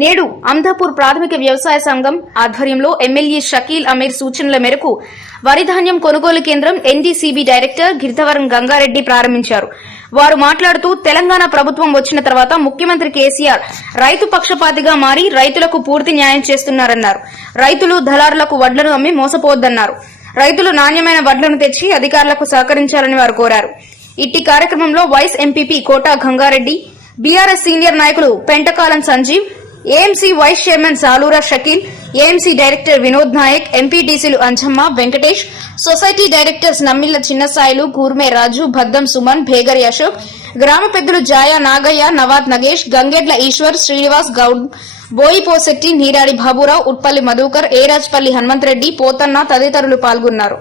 నేడు అమ్దాపూర్ ప్రాథమిక వ్యవసాయ సంఘం ఆధ్వర్యంలో ఎమ్మెల్యే షకీల్ అమీర్ సూచనల మేరకు వరి ధాన్యం కొనుగోలు కేంద్రం ఎన్డీసీబీ డైరెక్టర్ గిరిధవరం గంగారెడ్డి ప్రారంభించారు. వారు మాట్లాడుతూ తెలంగాణ ప్రభుత్వం వచ్చిన తర్వాత ముఖ్యమంత్రి కేసీఆర్ రైతు పక్షపాతిగా మారి రైతులకు పూర్తి న్యాయం చేస్తున్నారన్నారు. రైతులు దళారులకు వడ్లను అమ్మి మోసపోవద్దన్నారు. రైతులు నాణ్యమైన వడ్లను తెచ్చి అధికారులకు సహకరించాలని వారు కోరారు. ఇట్టి కార్యక్రమంలో vice MPP Kota Gangareddy, BRS senior నాయకులు Pentakalam Sanjeev, AMC vice chairman Salura Shakeel, AMC director Vinod Nayak, ఎంపీటీసీలు అంజమ్మ, వెంకటేష్, సొసైటీ డైరెక్టర్స్ నమ్మిళ్ల చిన్నసాయిలు, కూర్మే రాజు, భద్దం సుమన్, భేగరి అశోక్, గ్రామ పెద్దలు జాయా నాగయ్య, నవాద్ నగేష్, గంగెడ్ల ఈశ్వర్, శ్రీనివాస్ గౌడ్, బోయిపోశెట్టి, నీరాడి బాబురావు, ఉట్పల్లి మధుకర్, ఏరాజ్పల్లి హనుమంతరెడ్డి, పోతన్న తదితరులు పాల్గొన్నారు.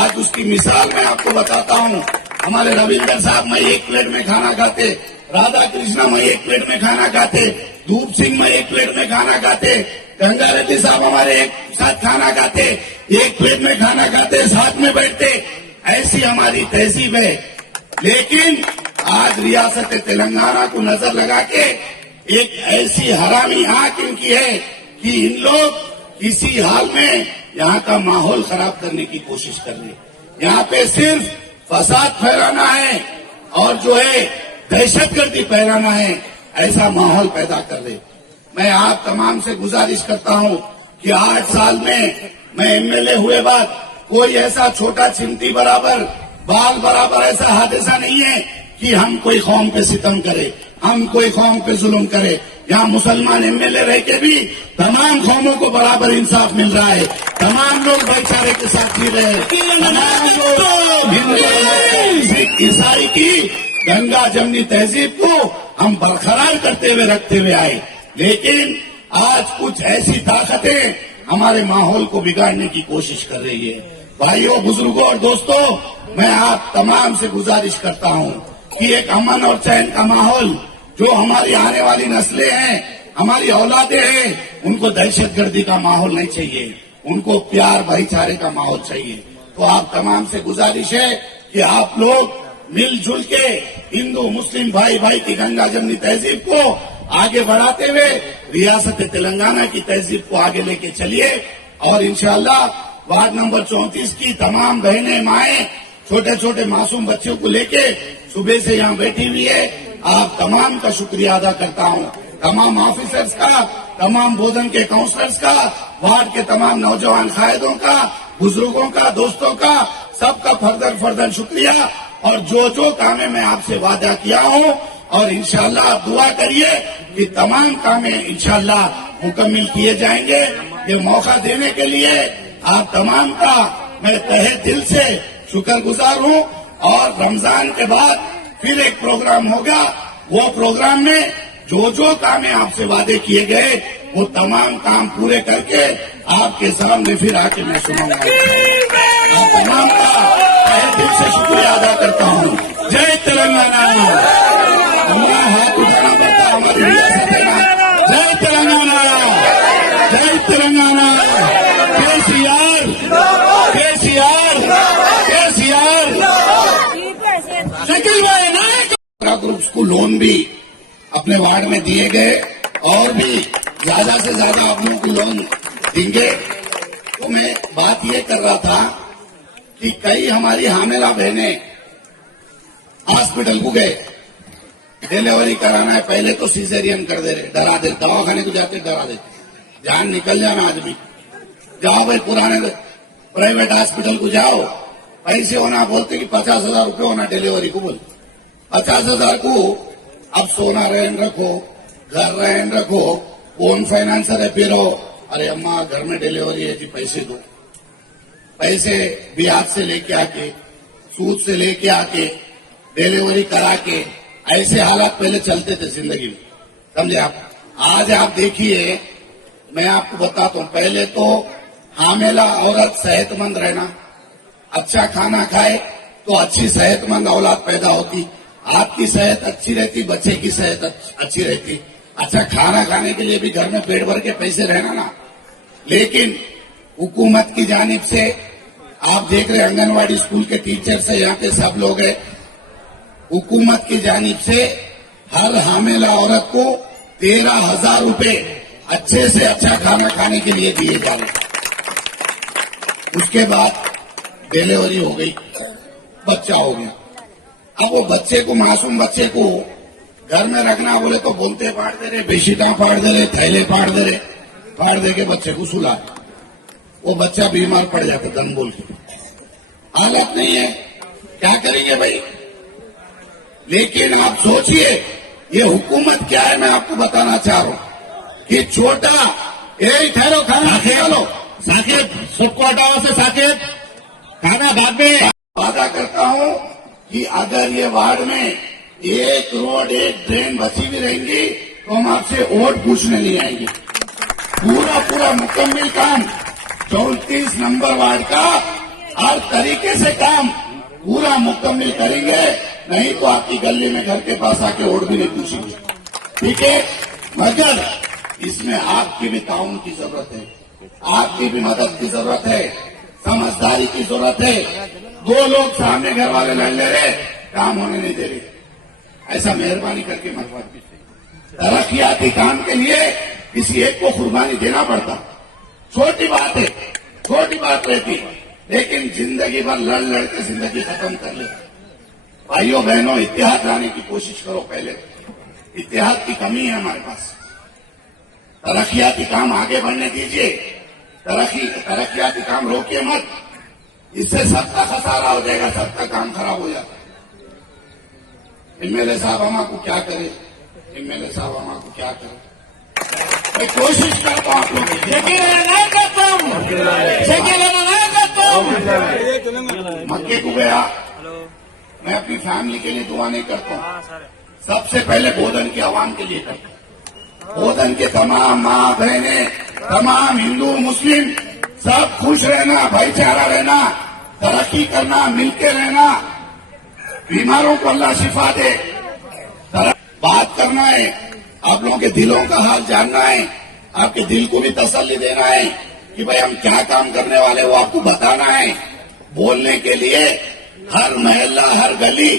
आज उसकी मिसाल मैं आपको बताता हूँ। हमारे रविंदर साहब मैं एक प्लेट में खाना खाते, राधा कृष्णा मैं एक प्लेट में खाना खाते, धूप सिंह मैं एक प्लेट में खाना खाते, गंगा रेड्डी साहब हमारे एक साथ खाना खाते, एक प्लेट में खाना खाते, साथ में बैठते। ऐसी हमारी तहजीब है। लेकिन आज रियासत तेलंगाना को नजर लगा के एक ऐसी हरामी आंख इनकी है कि इन लोग किसी हाल में यहाँ का माहौल खराब करने की कोशिश कर रहे हैं। यहाँ पे सिर्फ फसाद फैलाना है और जो है दहशतगर्दी फैलाना है, ऐसा माहौल पैदा कर रहे। मैं आप तमाम से गुजारिश करता हूँ कि 8 साल में मैं एमएलए हुए बाद कोई ऐसा छोटा चिमटी बराबर बाल बराबर ऐसा हादसा नहीं है कि हम कोई कौम पे सितम करे, हम कोई कौम पे जुल्म करे। यहाँ मुसलमान एमएलए रह के भी तमाम कौमों को बराबर इंसाफ मिल रहा है। तमाम लोग भाईचारे के साथ जी रहे हैं। तमाम लोग हिंदू, सिख, ईसाई की गंगा जमनी तहजीब को हम बरकरार करते हुए रखते हुए आए। लेकिन आज कुछ ऐसी ताकतें हमारे माहौल को बिगाड़ने की कोशिश कर रही है। भाइयों, बुजुर्गों और दोस्तों, मैं आप तमाम से गुजारिश करता हूँ कि एक अमन और चैन का माहौल, जो हमारी आने वाली नस्लें हैं, हमारी औलादें हैं, उनको दहशतगर्दी का माहौल नहीं चाहिए, उनको प्यार भाईचारे का माहौल चाहिए। तो आप तमाम से गुजारिश है कि आप लोग मिलजुल के हिंदू मुस्लिम भाई भाई की गंगा जमनी तहजीब को आगे बढ़ाते हुए रियासत तेलंगाना की तहजीब को आगे लेके चलिए। और इंशाअल्लाह वार्ड नंबर 34 की तमाम बहनें, माएं, छोटे छोटे मासूम बच्चों को लेके सुबह से यहाँ बैठी हुई है। आप तमाम का शुक्रिया अदा करता हूँ, तमाम ऑफिसर्स का, तमाम भोजन के काउंसलर्स का, वार्ड के तमाम नौजवान कायदों का, बुजुर्गों का, दोस्तों का, सबका फर्दर शुक्रिया। और जो जो कामें मैं आपसे वादा किया हूँ, और इंशाअल्लाह आप दुआ करिए कि तमाम कामें इंशाअल्लाह मुकम्मल किए जाएंगे। ये मौका देने के लिए आप तमाम का मैं तहे दिल से शुक्रगुजार हूँ। और रमजान के बाद फिर एक प्रोग्राम होगा, वो प्रोग्राम में जो जो काम आपसे वादे किए गए वो तमाम काम पूरे करके आपके सामने फिर आके मैं सुनाऊंगा। आप तमाम का तहे दिल से शुक्रिया अदा करता हूँ। जय तेलंगाना। हमारा हाथ उठाना पड़ता हमारी रियासत है ना। जय तेलंगाना, जय तेलंगाना। केसीआर, केसीआर, केसीआर। शकील भाई नायक ग्रुप्स को लोन भी अपने वार्ड में दिए गए और भी ज्यादा से ज्यादा आप लोगों को लोन देंगे। तो मैं बात ये कर रहा था कि कई हमारी हामिला बहनें हॉस्पिटल को गए, डिलीवरी कराना है, पहले तो सीजेरियन कर दे रहे, डरा दे, दवाखाने को जाते डरा दे, जान निकल जाना आदमी। जाओ भाई पुराने प्राइवेट हॉस्पिटल को जाओ, पैसे होना बोलते कि 50,000 रुपये होना डिलीवरी को, बोल 50,000 को अब सोना रहन रखो, घर रहन रखो, कौन फाइनेंसर है फिरो, अरे अम्मा घर में डिलीवरी है जी पैसे दो। पैसे ब्याज से लेके आके, सूद से लेके आके, डिलीवरी करा के, ऐसे हालात पहले चलते थे जिंदगी में, समझे आप। आज आप देखिए, मैं आपको बताता हूँ, पहले तो हामिला औरत सेहतमंद रहना, अच्छा खाना खाए तो अच्छी सेहतमंद औलाद पैदा होती, आपकी सेहत अच्छी रहती, बच्चे की सेहत अच्छी रहती। अच्छा खाना खाने के लिए भी घर में पेट भर के पैसे रहना ना। लेकिन हुकूमत की जानिब से आप देख रहे आंगनवाड़ी स्कूल के टीचर से यहाँ पे सब लोग हैं, हुकूमत की जानिब से हर हामिला औरत को 13,000 रुपए अच्छे से अच्छा खाना खाने के लिए दिए जा रहे। उसके बाद डिलीवरी हो गई, बच्चा हो गया। अब वो बच्चे को, मासूम बच्चे को घर में रखना बोले तो बोलते फाड़ दे रहे, बेडशीटा फाड़ दे रहे, थैले फाड़ दे रहे, फाड़ दे के बच्चे को सुला, वो बच्चा बीमार पड़ जाता दम बोल के। हालत नहीं है, क्या करेंगे भाई। लेकिन आप सोचिए ये हुकूमत क्या है, मैं आपको बताना चाह रहा हूं कि छोटा ठहरो, खाना खा लो, साकिब सबको हटाओ से, साकिब खाना बाद में। वादा करता हूं कि अगर ये वार्ड में एक रोड एक ड्रेन बची भी रहेंगी तो हम आपसे वोट पूछने नहीं आएंगे। पूरा मुकम्मल काम 34 नंबर वार्ड का हर तरीके से काम पूरा मुकम्मल करेंगे, नहीं तो आपकी गली में घर के पास आके वोट भी नहीं पूछेंगे, ठीक है। मगर इसमें आपकी भी ताउन की जरूरत है, आपकी भी मदद की जरूरत है, समझदारी की जरूरत है। 2 लोग सामने घर वाले लड़ ले रहे, काम होने नहीं दे रहे, ऐसा मेहरबानी करके मत कीजिए। तरक्याती काम के लिए किसी एक को कुर्बानी देना पड़ता, छोटी बात है, छोटी बात रहती, लेकिन जिंदगी भर लड़ लड़ के जिंदगी खत्म कर ले। भाइयों बहनों, इत्तेहाद लाने की कोशिश करो। पहले इत्तेहाद की कमी है हमारे पास। तरक्याती काम आगे बढ़ने दीजिए, तरक्याती काम रोकिए मत, इससे सबका खसारा हो जाएगा, सबका काम खराब हो जाता है। एमएलए साहब हमारे क्या करे, एमएलए साहब हमारे क्या करे, मैं कोशिश करता हूं आप लोग मक्के को गया, मैं अपनी फैमिली के लिए दुआ नहीं करता हूं, सबसे पहले बोधन के आवाम के लिए करता हूं। बोधन के तमाम माँ बहने, तमाम हिंदू मुस्लिम सब खुश रहना, भाईचारा रहना, तरक्की करना, मिलके रहना, बीमारों को अल्लाह शिफा दे। बात करना है, आप लोगों के दिलों का हाल जानना है, आपके दिल को भी तसल्ली देना है कि भाई हम क्या काम करने वाले वो आपको बताना है। बोलने के लिए हर मोहल्ला, हर गली,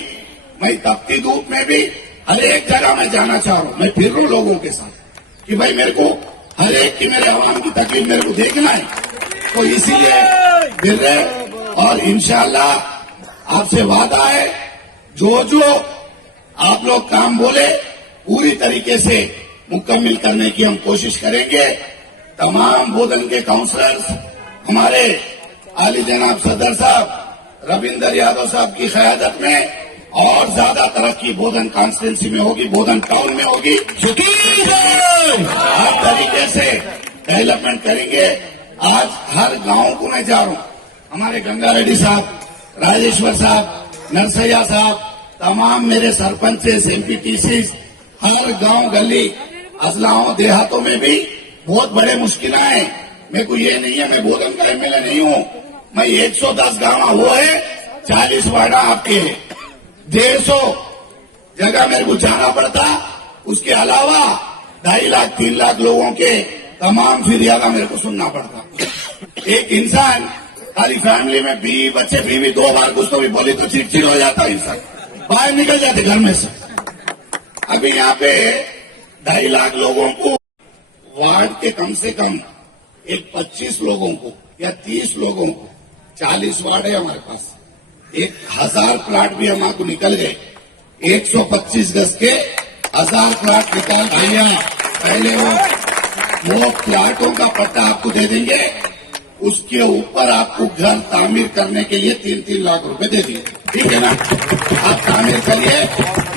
मैं तपती धूप में भी हर एक जगह में जाना चाह रहा हूं, मैं फिर रहा हूं लोगों के साथ कि भाई मेरे को हर एक की, मेरे आवाम की तकलीफ मेरे को देखना है, तो इसीलिए फिर रहे। और इंशाअल्लाह आपसे वादा है, जो आप लोग काम बोले पूरी तरीके से मुकम्मल करने की हम कोशिश करेंगे। तमाम बोधन के काउंसलर्स, हमारे आली जनाब सदर साहब रविंदर यादव साहब की क़यादत में और ज्यादा तरक्की बोधन कॉन्स्टिट्यूंसी में होगी, बोधन टाउन में होगी, हर तरीके से डेवलपमेंट करेंगे। आज हर गांव को मैं जा रहा हूं, हमारे गंगा रेड्डी साहब, राजेश्वर साहब, नरसैया साहब, तमाम मेरे सरपंच, एमपीटीसी, हर गांव गली अजलाओं देहातों में भी बहुत बड़े मुश्किलें हैं। मेरे को ये नहीं है, मैं बोधन का एमएलए नहीं हूं, मैं 110 गांव वो है, 40 वार्डा आपके हैं, 150 जगह मेरे को जाना पड़ता। उसके अलावा 2.5 लाख 3 लाख लोगों के तमाम फिरियादा मेरे को सुनना पड़ता। एक इंसान खाली फैमिली में बच्चे बीवी 2 बार कुछ तो भी बोली तो चिड़चिड़ हो जाता है, इंसान बाहर निकल जाते घर में से। अभी यहाँ पे 2.5 लाख लोगों को वार्ड के कम से कम एक 25 लोगों को या 30 लोगों को, 40 वार्ड है हमारे पास, 1000 प्लाट भी हमारे को निकल गए। 125 गज के 1000 प्लाट निकाल भैया, पहले वो प्लाटों का पट्टा आपको दे देंगे, उसके ऊपर आपको घर तामीर करने के लिए 3-3 लाख रुपए दे देंगे, ठीक है ना। आप तामीर करिए,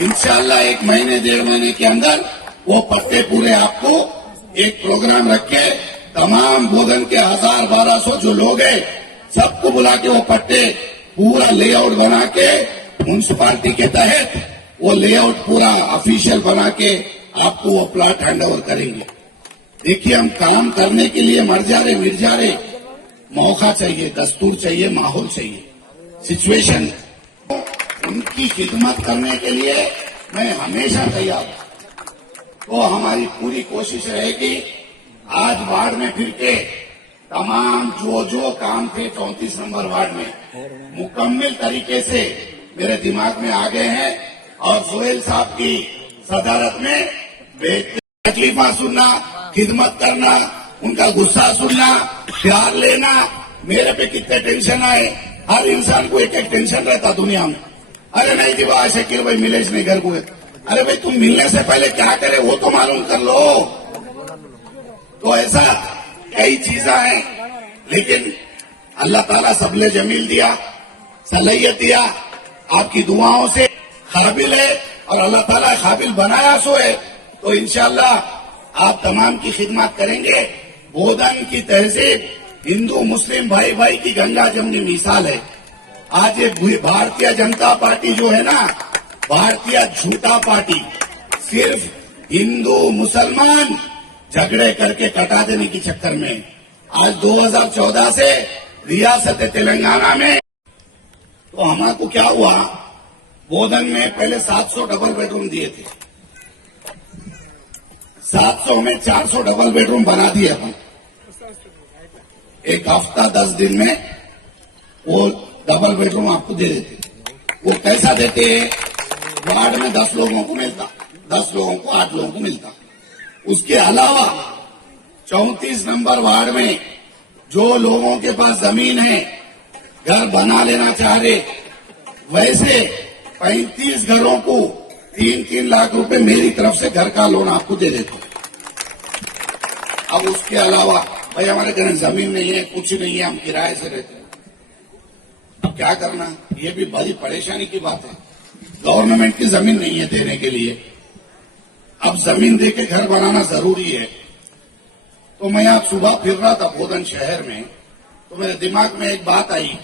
इंशाल्लाह 1 महीने 1.5 महीने के अंदर वो पट्टे पूरे आपको एक प्रोग्राम रख के तमाम बोधन के 1000-1200 जो लोग हैं सबको बुला के वो पट्टे पूरा लेआउट बना के म्युनिसिपालिटी के तहत वो लेआउट पूरा ऑफिशियल बना के आपको वो प्लाट हैंडओवर करेंगे। देखिए हम काम करने के लिए मर जा रहे, मिट जा रहे, मौका चाहिए, दस्तूर चाहिए, माहौल चाहिए, सिचुएशन। उनकी खिदमत करने के लिए मैं हमेशा तैयार हूं। तो हमारी पूरी कोशिश रहेगी आज वार्ड में फिर के तमाम जो काम थे 34 नंबर वार्ड में मुकम्मल तरीके से मेरे दिमाग में आ गए हैं और सोहेल साहब की सदारत में तकलीफा सुनना, खिदमत करना, उनका गुस्सा सुनना, प्यार लेना। मेरे पे कितने टेंशन आए, हर इंसान को एक एक टेंशन रहता दुनिया में। अरे नहीं जी वाह शकील भाई मिलेश नहीं घर को, अरे भाई तुम मिलने से पहले क्या करे वो तो मालूम कर लो। तो ऐसा कई चीजें हैं, लेकिन अल्लाह ताला सबले जमील दिया, सलाहियत दिया, आपकी दुआओं से काबिल है और अल्लाह ताला काबिल बनाया सो है। तो इंशाअल्लाह आप तमाम की खिदमत करेंगे। बोधन की तहजीब हिंदू मुस्लिम भाई भाई की गंगा जमनी मिसाल है। आज ये भारतीय जनता पार्टी जो है ना, भारतीय झूठा पार्टी, सिर्फ हिंदू मुसलमान झगड़े करके कटा देने के चक्कर में आज 2014 से रियासत तेलंगाना में तो हमारे को क्या हुआ, बोधन में पहले 700 डबल बेडरूम दिए थे, 700 में 400 डबल बेडरूम बना दिए अपन। एक हफ्ता 10 दिन में वो डबल बेडरूम आपको दे देते। वो कैसा देते हैं, वार्ड में 10 लोगों को मिलता, 10 लोगों को 8 लोगों को मिलता। उसके अलावा 34 नंबर वार्ड में जो लोगों के पास जमीन है, घर बना लेना चाह रहे, वैसे 35 घरों को 3-3 लाख रुपए मेरी तरफ से घर का लोन आपको दे देते। अब उसके अलावा भाई हमारे घर में जमीन नहीं है, कुछ नहीं है, हम किराए से रहते हैं। अब क्या करना, ये भी बड़ी परेशानी की बात है। गवर्नमेंट की जमीन नहीं है देने के लिए, अब जमीन देके घर बनाना जरूरी है। तो मैं आज सुबह फिर रहा था बोधन शहर में, तो मेरे दिमाग में एक बात आई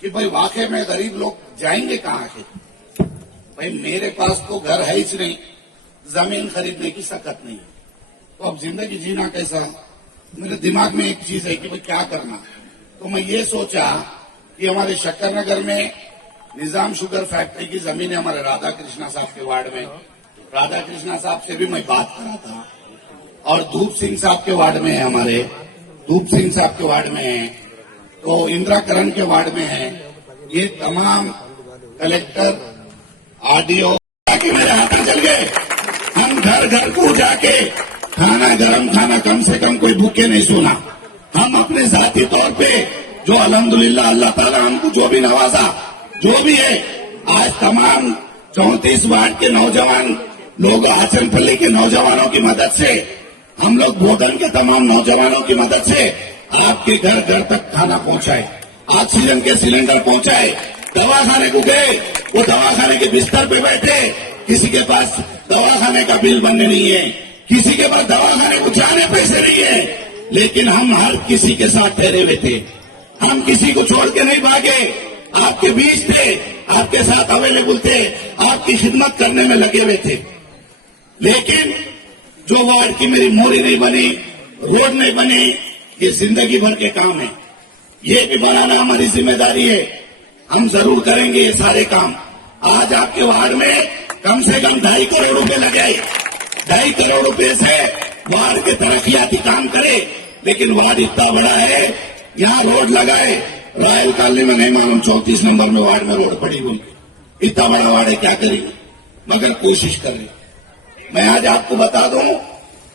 कि भाई वाकई में गरीब लोग जाएंगे कहाँ के। भाई मेरे पास तो घर है ही नहीं, जमीन खरीदने की सकत नहीं, तो अब जिंदगी जीना कैसा। मेरे दिमाग में एक चीज है कि भाई क्या करना। तो मैं ये सोचा कि हमारे शक्कर में निजाम शुगर फैक्ट्री की जमीन है हमारे राधा कृष्णा साहब के वार्ड में। राधा कृष्णा साहब से भी मैं बात करा था, और धूप सिंह साहब के वार्ड में है, हमारे धूप सिंह साहब के वार्ड में है, तो इंदिरा करण के वार्ड में है। ये तमाम कलेक्टर आरडीओ कि मेरे हाथ चल गए। हम घर घर को जाके खाना, गरम खाना, कम से कम कोई भूखे नहीं सोना। हम अपने जाती तौर पे जो अल्हम्दुलिल्लाह अल्लाह ताला हमको जो भी नवाजा, जो भी है, आज तमाम 34 वार्ड के नौजवान लोग, आचनपल्ली के नौजवानों की मदद से, हम लोग बोधन के तमाम नौजवानों की मदद से आपके घर घर तक खाना पहुंचाए, ऑक्सीजन के सिलेंडर पहुंचाए। दवाखाने को गए, वो दवाखाने के बिस्तर पे बैठे, किसी के पास दवाखाने का बिल बनने नहीं है, किसी के पास दवाखाने को जाने पैसे नहीं है, लेकिन हम हर किसी के साथ ठहरे हुए थे। हम किसी को छोड़ के नहीं भागे, आपके बीच थे, आपके साथ अवेलेबल थे, आपकी खिदमत करने में लगे हुए थे। लेकिन जो वार्ड की मेरी मोरी नहीं बनी, रोड नहीं बनी, ये जिंदगी भर के काम है, ये भी बनाना हमारी जिम्मेदारी है। हम जरूर करेंगे ये सारे काम। आज आपके वार्ड में कम से कम 2.5 करोड़ रुपए लगे। 2.5 करोड़ रुपए से वार्ड के तरक्याती काम करे, लेकिन वार्ड इतना बड़ा है, यहाँ रोड लगाए, रॉयल कॉलोनी में नहीं मालूम 34 नंबर में वार्ड में रोड पड़ी हुई, इतना बड़ा वार्ड है, क्या करेंगे, मगर कोशिश कर रहे। मैं आज आपको बता दूं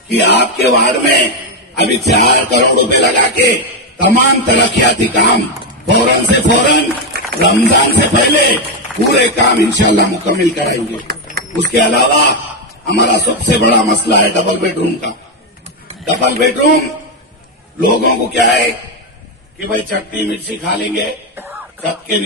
कि आपके वार्ड में अभी 4 करोड़ रुपए लगा के तमाम तरक्याती काम फौरन से फौरन रमजान से पहले पूरे काम इंशाल्लाह मुकम्मल कराएंगे। उसके अलावा हमारा सबसे बड़ा मसला है डबल बेडरूम का। डबल बेडरूम लोगों को क्या है कि भाई चटनी मिर्ची खा लेंगे, छत के